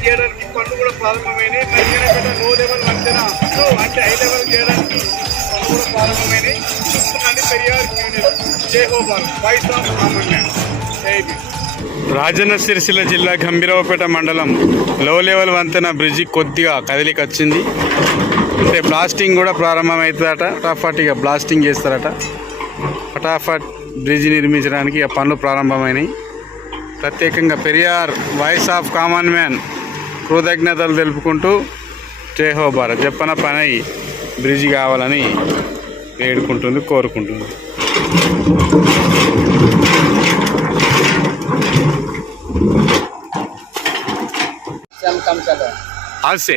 Level చేయడానికి పనులు కూడా ప్రారంభమైనాయి. మరిగనపేట లో లెవెల్ వంతెన అంటే హై లెవెల్ చేయడానికి పనులు కూడా ప్రారంభమైనాయి. చూస్తున్నాండి పెరియార్ జై హో Bharat, voice of common man. జై భీమ్. రాజన్న సిరిసిల్ల జిల్లా గంభీరావుపేట మండలం లో లెవెల్ వంతెన బ్రిడ్జి కొద్దిగా కదిలికి వచ్చింది. అంటే బ్లాస్టింగ్ కూడా ప్రారంభమవుతుందట. ఫటాఫట్ బ్లాస్టింగ్ చేస్తారట. ఫటాఫట్ బ్రిడ్జి నిర్మించడానికి పనులు ప్రారంభమైనాయి. ప్రత్యేకంగా Periyar voice of common man కృతజ్ఞతలు తెలుపుకుంటూ జై హో భారత్ చెప్పన పని బ్రిడ్జి కావాలని వేడుకుంటుంది, కోరుకుంటుంది. आज से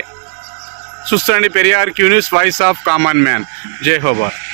Sustani Periyar Q news vice of common man. जय हो भारत।